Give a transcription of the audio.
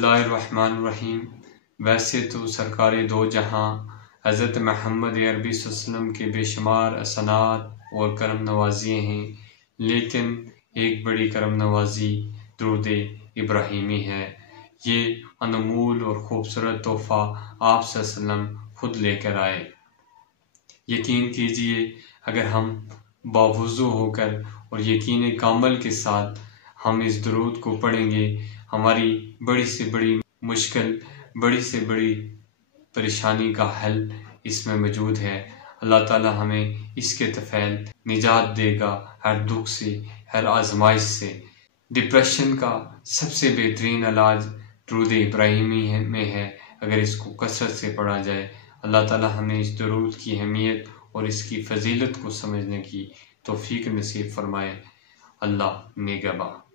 बिस्मिल्लाहिर्रहमानिर्रहीम। वैसे तो सरकार दो जहां हज़रत मोहम्मद अरबी सल्लल्लाहु के बेशुमार असनात और करम नवाजियाँ हैं, लेकिन एक बड़ी करम नवाजी दुरूद इब्राहिमी है। ये अनमोल और ख़ूबसूरत तोहफ़ा आप सल्लल्लाहु खुद लेकर आए। यकीन कीजिए, अगर हम बावुज़ू होकर और यकीन कामल के साथ हम इस दुरूद को पढ़ेंगे, हमारी बड़ी से बड़ी मुश्किल, बड़ी से बड़ी परेशानी का हल इसमें मौजूद है। अल्लाह ताला हमें इसके तफ़ैल निजात देगा, हर दुख से, हर आजमाइश से। डिप्रेशन का सबसे बेहतरीन इलाज दुरूद इब्राहिमी में है, अगर इसको कसरत से पढ़ा जाए। अल्लाह ताला हमें इस दुरूद की अहमियत और इसकी फ़जीलत को समझने की तौफ़ीक नसीब फरमाए। अल्लाह निगहबान।